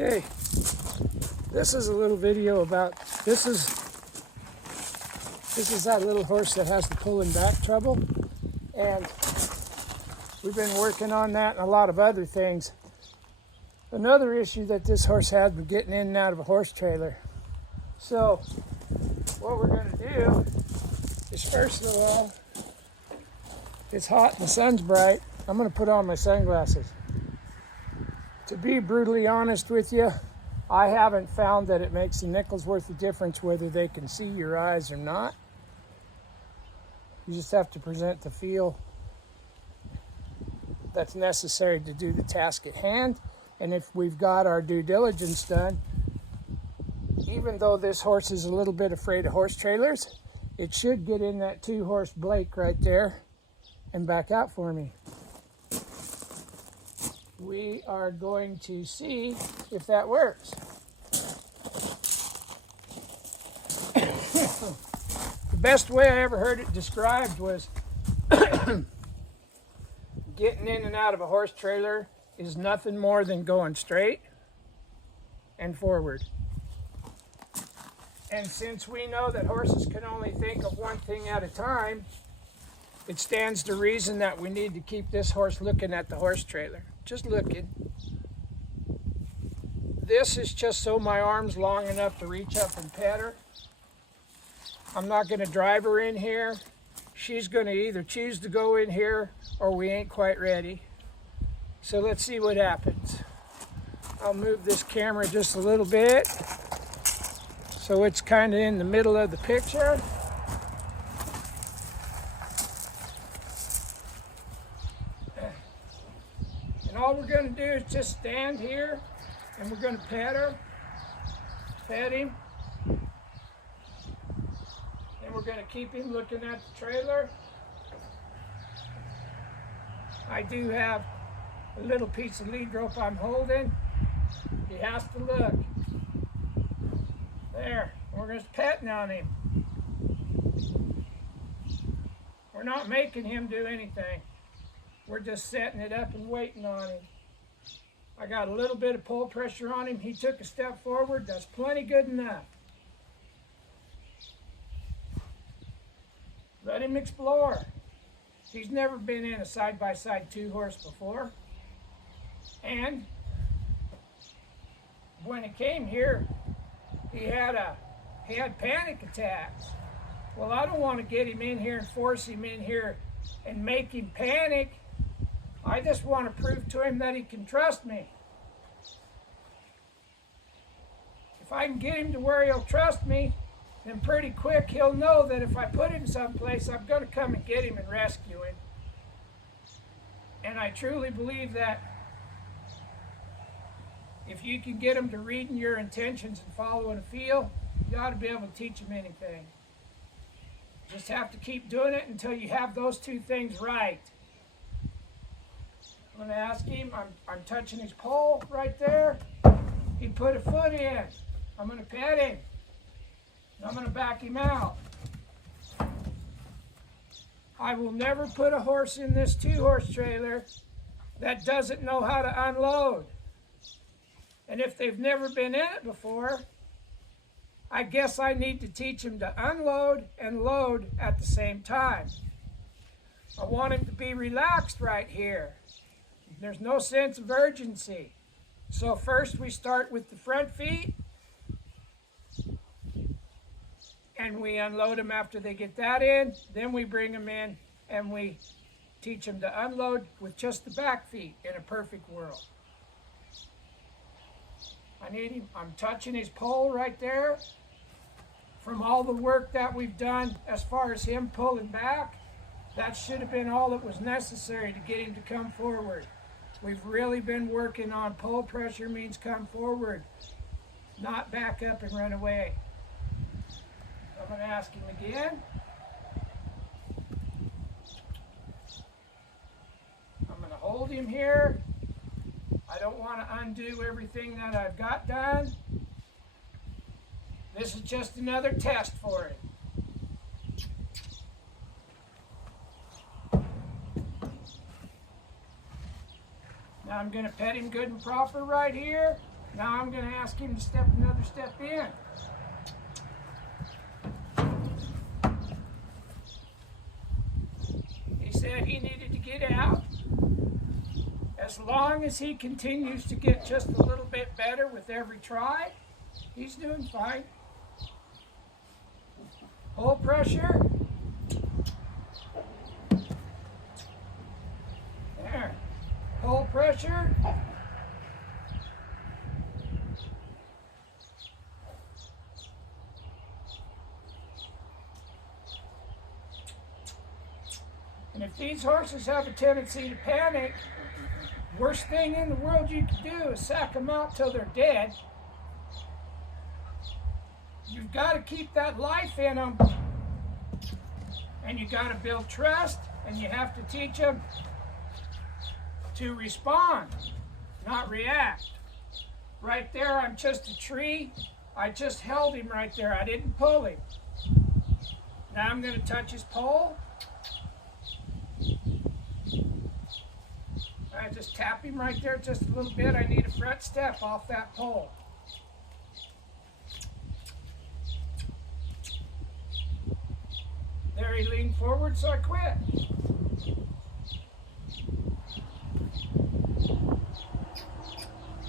Okay, this is a little video about, this is that little horse that has the pulling back trouble, and we've been working on that and a lot of other things. Another issue that this horse has was getting in and out of a horse trailer. So what we're going to do is, first of all, it's hot and the sun's bright. I'm going to put on my sunglasses. To be brutally honest with you, I haven't found that it makes a nickel's worth of difference whether they can see your eyes or not. You just have to present the feel that's necessary to do the task at hand. And if we've got our due diligence done, even though this horse is a little bit afraid of horse trailers, it should get in that 2-horse Blake right there and back out for me. We are going to see if that works. The best way I ever heard it described was getting in and out of a horse trailer is nothing more than going straight and forward. And since we know that horses can only think of one thing at a time, it stands to reason that we need to keep this horse looking at the horse trailer. Just looking. This is just so my arm's long enough to reach up and pet her. I'm not going to drive her in here. She's going to either choose to go in here or we ain't quite ready. So let's see what happens. I'll move this camera just a little bit so it's kind of in the middle of the picture. And all we're going to do is just stand here and we're going to pet her, pet him, and we're going to keep him looking at the trailer. I do have a little piece of lead rope I'm holding. He has to look. There, we're just petting on him. We're not making him do anything. We're just setting it up and waiting on him. I got a little bit of pull pressure on him. He took a step forward. That's plenty good enough. Let him explore. He's never been in a side-by-side 2-horse before. And when he came here, he had panic attacks. Well, I don't want to get him in here and force him in here and make him panic. I just want to prove to him that he can trust me. If I can get him to where he'll trust me, then pretty quick he'll know that if I put him someplace, I'm going to come and get him and rescue him. And I truly believe that if you can get him to reading your intentions and following a feel, you ought to be able to teach him anything. Just have to keep doing it until you have those two things right. I'm going to ask him, I'm touching his pole right there. He put a foot in. I'm going to pet him. I'm going to back him out. I will never put a horse in this 2-horse trailer that doesn't know how to unload. And if they've never been in it before, I guess I need to teach them to unload and load at the same time. I want him to be relaxed right here. There's no sense of urgency. So first we start with the front feet, and we unload them after they get that in. Then we bring them in and we teach them to unload with just the back feet in a perfect world. I need him, I'm touching his pole right there. From all the work that we've done as far as him pulling back, that should have been all that was necessary to get him to come forward. We've really been working on pull pressure means come forward, not back up and run away. I'm going to ask him again. I'm going to hold him here. I don't want to undo everything that I've got done. This is just another test for him. Now I'm going to pet him good and proper right here. Now I'm going to ask him to step another step in. He said he needed to get out. As long as he continues to get just a little bit better with every try, he's doing fine. Hold pressure. There. Hold pressure. And if these horses have a tendency to panic, worst thing in the world you can do is sack them out till they're dead. You've got to keep that life in them. And you got to build trust, and you have to teach them to respond, not react. Right there, I'm just a tree. I just held him right there. I didn't pull him. Now I'm going to touch his pole. I just tap him right there just a little bit. I need a front step off that pole. There, he leaned forward, so I quit.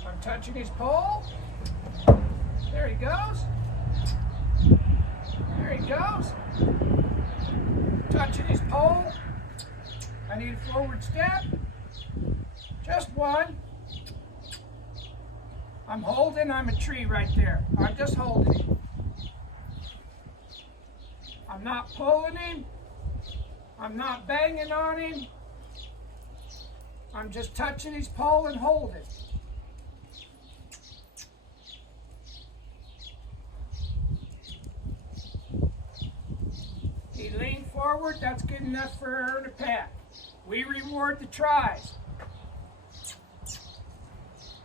I'm touching his pole. There he goes. There he goes. Touching his pole. I need a forward step. Just one. I'm holding, I'm a tree right there. I'm just holding him. I'm not pulling him. I'm not banging on him. I'm just touching his pole and holding. He leaned forward, that's good enough for her to pat. We reward the tries.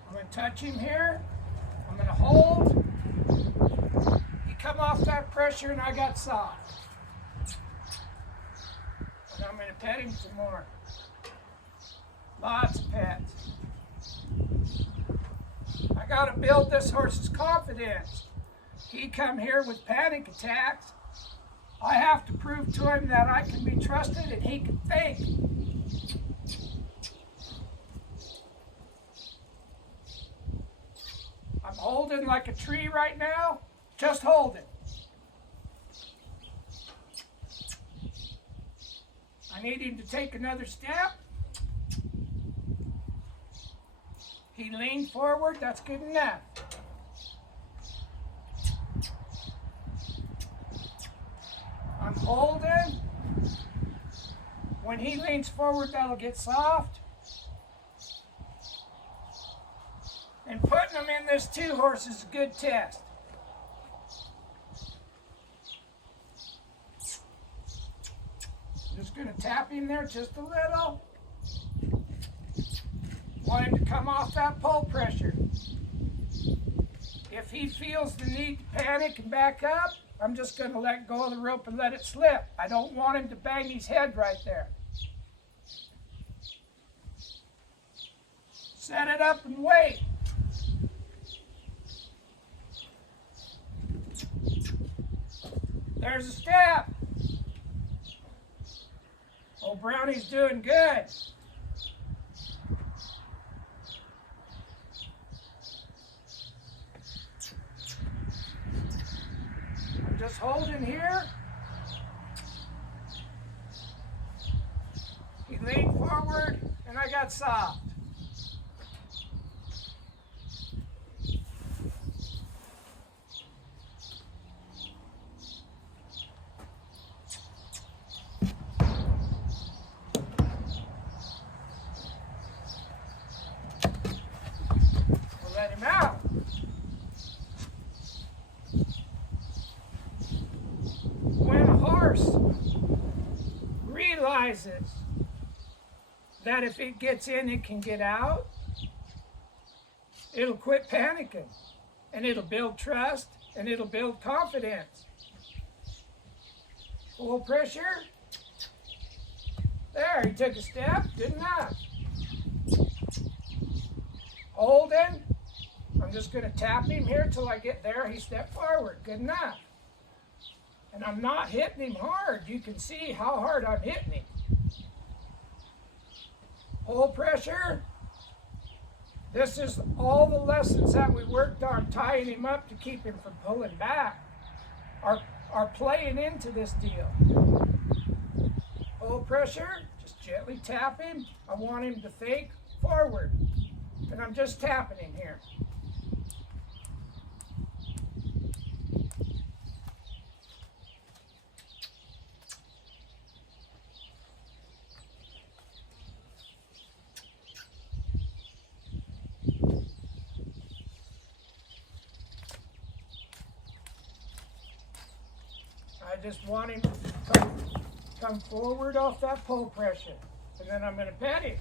I'm going to touch him here. I'm going to hold. He come off that pressure and I got soft. And I'm going to pet him some more. Lots of pets. I got to build this horse's confidence. He come here with panic attacks. I have to prove to him that I can be trusted and he can think. I'm holding like a tree right now, just holding. I need him to take another step. He leaned forward, that's good enough. I'm holding. When he leans forward, that'll get soft. And putting them in this 2-horse is a good test. Just going to tap him there just a little. Want him to come off that pole pressure. If he feels the need to panic and back up, I'm just going to let go of the rope and let it slip. I don't want him to bang his head right there. Set it up and wait. There's a step. Oh, Brownie's doing good. I'm just holding here. He leaned forward and I got soft. Let him out. When a horse realizes that if it gets in, it can get out, it'll quit panicking, and it'll build trust, and it'll build confidence. Full pressure. There, he took a step, good enough. Holding. I'm just going to tap him here till I get there. He stepped forward. Good enough. And I'm not hitting him hard. You can see how hard I'm hitting him. Pull pressure. This is all the lessons that we worked on tying him up to keep him from pulling back are playing into this deal. Pull pressure, just gently tap him. I want him to think forward. And I'm just tapping him here. I just want him to come forward off that pull pressure. And then I'm going to pet him.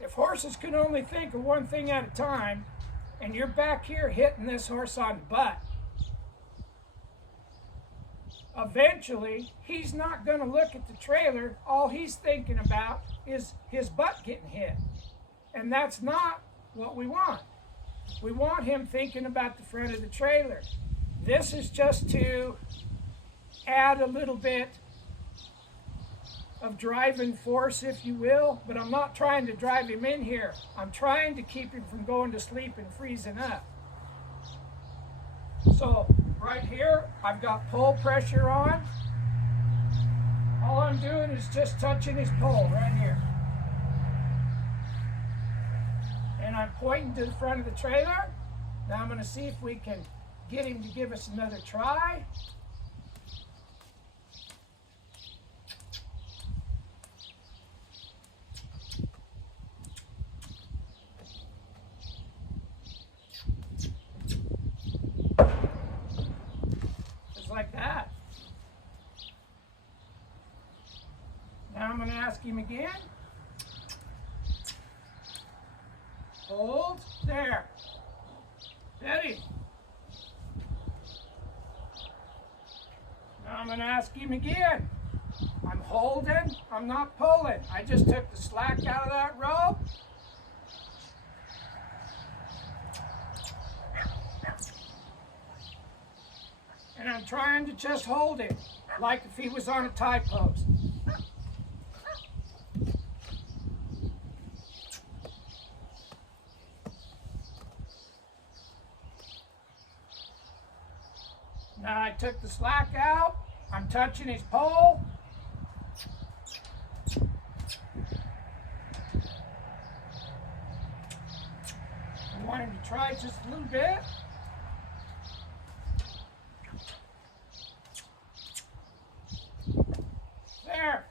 If horses can only think of one thing at a time, and you're back here hitting this horse on the butt, eventually he's not going to look at the trailer. All he's thinking about is his butt getting hit. And that's not what we want. We want him thinking about the front of the trailer. This is just to add a little bit of driving force, if you will, but I'm not trying to drive him in here. I'm trying to keep him from going to sleep and freezing up. So right here, I've got pull pressure on. All I'm doing is just touching his pole right here. And I'm pointing to the front of the trailer. Now I'm going to see if we can get him to give us another try. Just like that. Now I'm going to ask him again. Hold. There. Steady. Now I'm going to ask him again. I'm holding. I'm not pulling. I just took the slack out of that rope. And I'm trying to just hold him like if he was on a tie post. Now I took the slack out. I'm touching his pole. I want him to try just a little bit. There.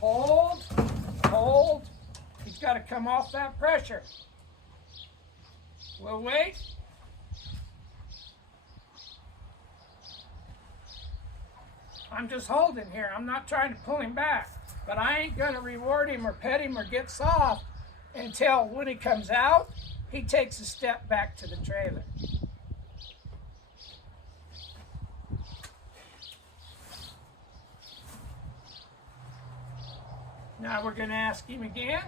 Hold, hold. He's got to come off that pressure. We'll wait. I'm just holding here. I'm not trying to pull him back. But I ain't going to reward him or pet him or get soft until when he comes out, he takes a step back to the trailer. Now we're going to ask him again.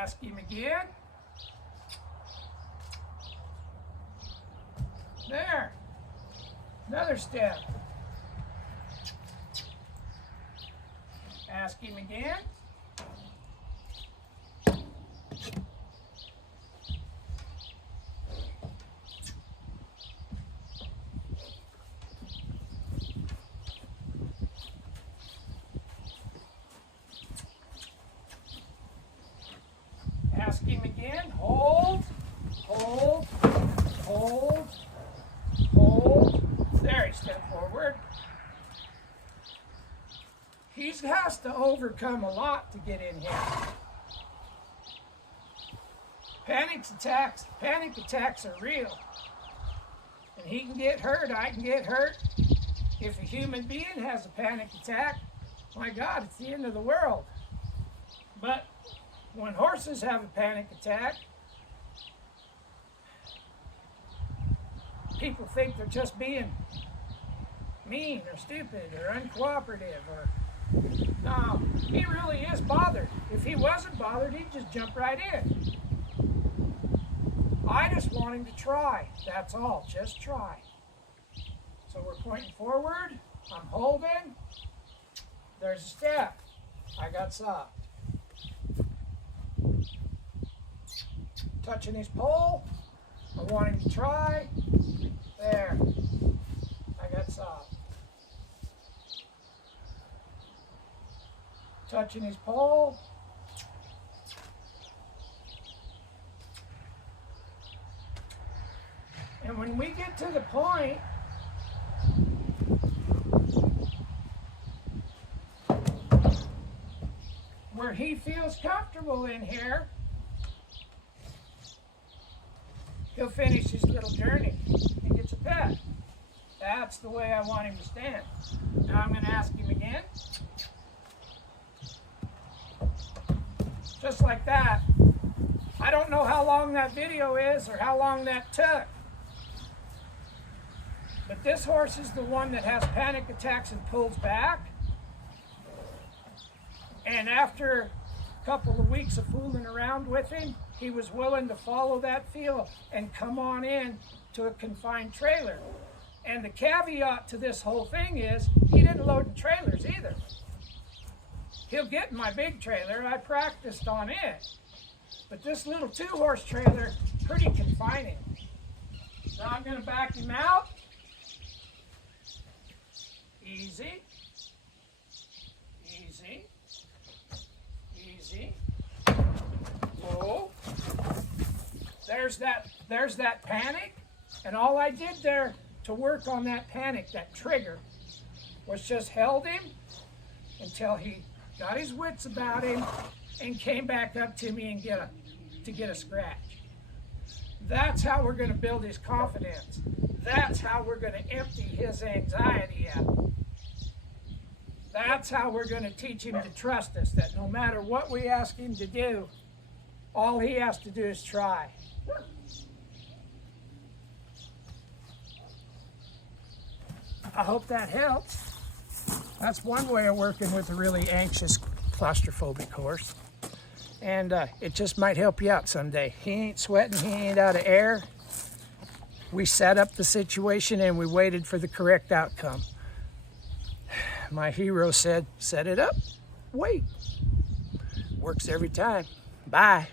Ask him again. There. Another step. Ask him again. Ask him again. Hold, hold, hold, hold. There, he stepped forward. He has to overcome a lot to get in here. Panic attacks are real. And he can get hurt, I can get hurt. If a human being has a panic attack, my God, it's the end of the world. But when horses have a panic attack, people think they're just being mean or stupid or uncooperative, or no, he really is bothered. If he wasn't bothered, he'd just jump right in. I just want him to try. That's all. Just try. So we're pointing forward. I'm holding. There's a step. I got soft. Touching his pole. I want him to try. There. I got soft. Touching his pole. And when we get to the point where he feels comfortable in here, he'll finish his little journey and gets a pet. That's the way I want him to stand. Now I'm going to ask him again. Just like that. I don't know how long that video is or how long that took. But this horse is the one that has panic attacks and pulls back. And after a couple of weeks of fooling around with him, he was willing to follow that feel and come on in to a confined trailer. And the caveat to this whole thing is he didn't load in trailers either. He'll get in my big trailer. I practiced on it. But this little 2-horse trailer, pretty confining. Now I'm going to back him out. Easy. Easy. Easy. Whoa. There's that panic. And all I did there to work on that panic, that trigger, was just held him until he got his wits about him and came back up to me and get a scratch. That's how we're going to build his confidence. That's how we're going to empty his anxiety out. That's how we're going to teach him to trust us, that no matter what we ask him to do, all he has to do is try. I hope that helps. That's one way of working with a really anxious, claustrophobic horse. And it just might help you out someday. He ain't sweating, he ain't out of air. We set up the situation and we waited for the correct outcome. My hero said, set it up, wait. Works every time. Bye.